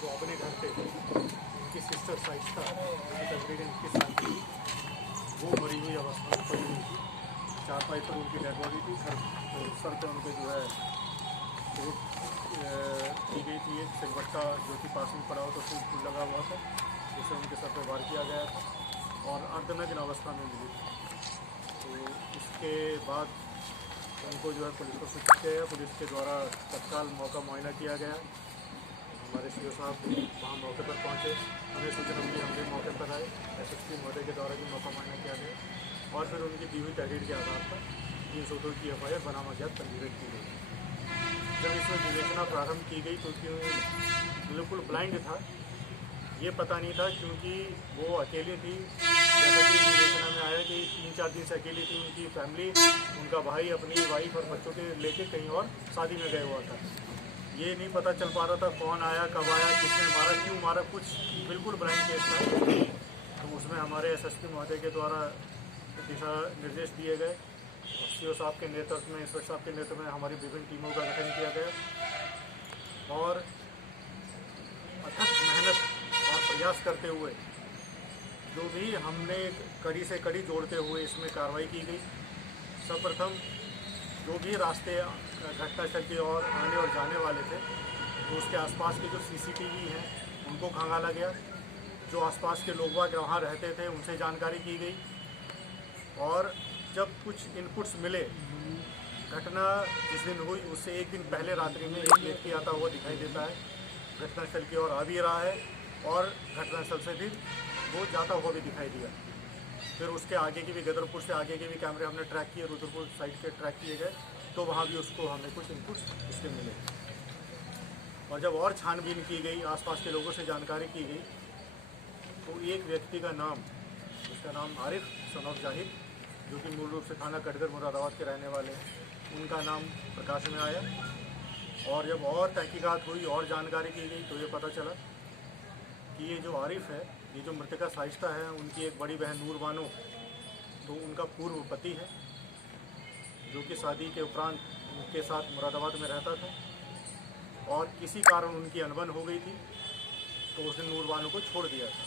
जो अपने घर पे उनकी सिस्टर साइस्ता तकरीबन 21 साल की वो मरी हुई अवस्था में पड़ी हुई थी। चारपाई पर उनकी डेड बॉडी थी। सर पे उनके जो है चोट की गई थी। एक सिलबट्टा जो कि पास में पड़ा हो तो फूल लगा हुआ था, उसे उनके सर पे वार किया गया था और अर्धनग्न अवस्था में मिली थी। तो इसके बाद उनको जो है पुलिस को सूचित किया गया। पुलिस के द्वारा तत्काल मौका मुआयना किया गया। हमारे सीओ साहब वहाँ मौके पर पहुँचे, हमें सूचना मिली, हम भी मौके पर आए। एसएसपी महोदय के द्वारा भी मौका मुआयना किया गया और फिर उनकी दी हुई तहरीर के आधार पर 302 की FIR बनामज्ञात पंजीकृत की गई। जब इसमें विवेचना प्रारंभ की गई तो क्यों बिल्कुल ब्लाइंड था, ये पता नहीं था क्योंकि वो अकेली थी। जैसा कि विवेचना में आया कि 3-4 दिन से अकेली थी। उनकी फैमिली, उनका भाई अपनी वाइफ और बच्चों के लेके कहीं और शादी में गया हुआ था। ये नहीं पता चल पा रहा था कौन आया, कब आया, किसने मारा, क्यों मारा, कुछ बिल्कुल ब्लाइंड केस था। तो उसमें हमारे SSP महोदय के द्वारा दिशा निर्देश दिए गए और CO साहब के नेतृत्व में, इंस्पेक्टर साहब के नेतृत्व में हमारी विभिन्न टीमों का गठन किया गया और अथक मेहनत और प्रयास करते हुए जो भी हमने कड़ी से कड़ी जोड़ते हुए इसमें कार्रवाई की गई। सर्वप्रथम जो भी रास्ते घटनास्थल की ओर आने और जाने वाले थे तो उसके आसपास के जो CCTV हैं उनको खंगाला गया। जो आसपास के लोग वहाँ रहते थे उनसे जानकारी की गई और जब कुछ इनपुट्स मिले, घटना जिस दिन हुई उससे एक दिन पहले रात्रि में एक व्यक्ति आता हुआ दिखाई देता है, घटनास्थल की ओर आ भी रहा है और घटनास्थल से भी वो जाता हुआ भी दिखाई दिया। फिर उसके आगे की भी, गदरपुर से आगे के भी कैमरे हमने ट्रैक किए, रुद्रपुर साइड के ट्रैक किए गए तो वहाँ भी उसको हमें कुछ इनपुट्स उसके मिले। और जब और छानबीन की गई, आसपास के लोगों से जानकारी की गई तो एक व्यक्ति का नाम, उसका नाम आरिफ सन ऑफ जाहिद, जो कि मूल रूप से थाना कटघर मुरादाबाद के रहने वाले हैं, उनका नाम प्रकाश में आया। और जब और तहकीकात हुई और जानकारी की गई तो ये पता चला कि ये जो आरिफ है, ये जो मृतका साइस्ता है, उनकी एक बड़ी बहन नूर बानो, तो उनका पूर्व पति है जो कि शादी के उपरांत उनके साथ मुरादाबाद में रहता था और किसी कारण उनकी अनबन हो गई थी तो उसने नूर बानो को छोड़ दिया था।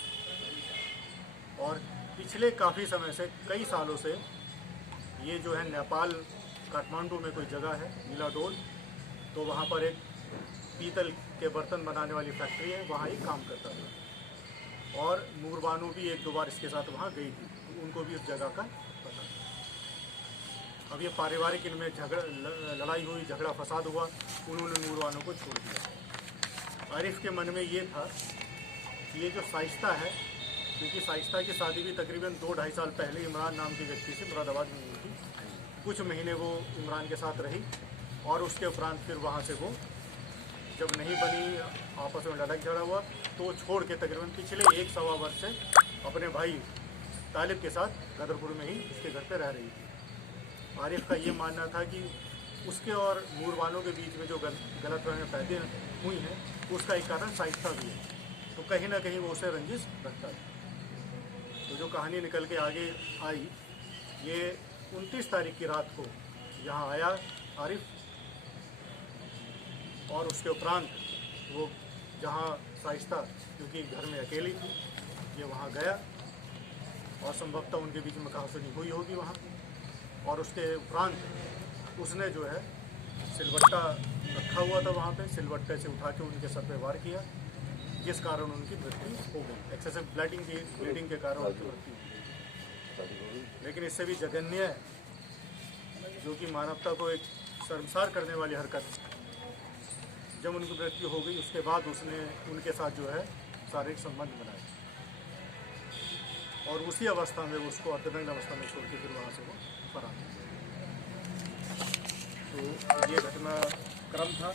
और पिछले काफ़ी समय से, कई सालों से ये जो है नेपाल काठमांडू में कोई जगह है नीलाडोल, तो वहाँ पर एक पीतल के बर्तन बनाने वाली फैक्ट्री है, वहाँ एक काम करता था और नूर बानो भी 1-2 बार इसके साथ वहाँ गई थी, तो उनको भी उस जगह का पता। अब ये पारिवारिक इनमें लड़ाई हुई, झगड़ा फसाद हुआ, उन्होंने नूर बानो को छोड़ दिया। आरिफ के मन में ये था कि ये जो साइस्ता है, क्योंकि साइस्ता की शादी भी तकरीबन 2-2.5 साल पहले इमरान नाम के व्यक्ति से मुरादाबाद में हुई थी। कुछ महीने वो इमरान के साथ रही और उसके उपरांत फिर वहाँ से वो जब नहीं बनी, आपस में लड़ाई झगड़ा हुआ तो छोड़ के तकरीबन पिछले 1-1.25 वर्ष से अपने भाई तालिब के साथ गदरपुर में ही उसके घर पे रह रही थी। आरिफ का ये मानना था कि उसके और नूर बानो के बीच में जो गलतफहमियां पैदा हुई हैं उसका एक कारण साइस्ता भी है, तो कहीं ना कहीं वो उसे रंजिश रखता था। तो जो कहानी निकल के आगे आई, ये 29 तारीख की रात को यहाँ आया आरिफ और उसके उपरांत वो जहाँ साइस्ता क्योंकि घर में अकेली थी, ये वहाँ गया और संभवतः उनके बीच में कहासुनी हुई होगी वहाँ। और उसके उपरांत उसने जो है सिलबट्टा रखा हुआ था वहाँ पे, सिलबट्टे से उठा के उनके सर पे वार किया, जिस कारण उनकी मृत्यु हो गई। एक्सेसिव ब्लीडिंग के कारण उनकी मृत्यु हुई। लेकिन इससे भी जघन्य है, जो कि मानवता को एक शर्मसार करने वाली हरकत, जब उनकी मृत्यु हो गई उसके बाद उसने उनके साथ जो है शारीरिक संबंध बनाए और उसी अवस्था में उसको अर्धनग्न अवस्था में छोड़ के फिर वहाँ से वो फरार हो गए। तो ये घटनाक्रम था।